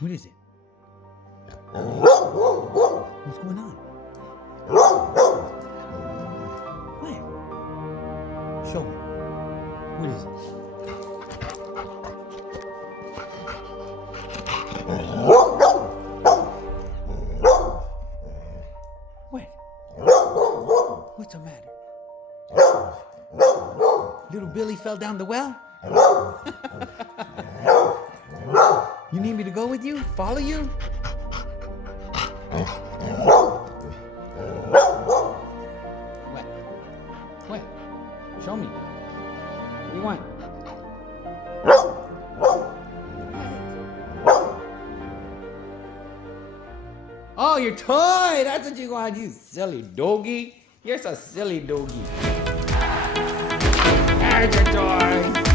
What is it? What's going on? Where? Show me. What is it? What? What's the matter? Little Billy fell down the well? You need me to go with you? Follow you? What? What? Show me. What do you want? Oh, your toy! That's what you want, you silly doggy. You're so silly doggy. There's your toy.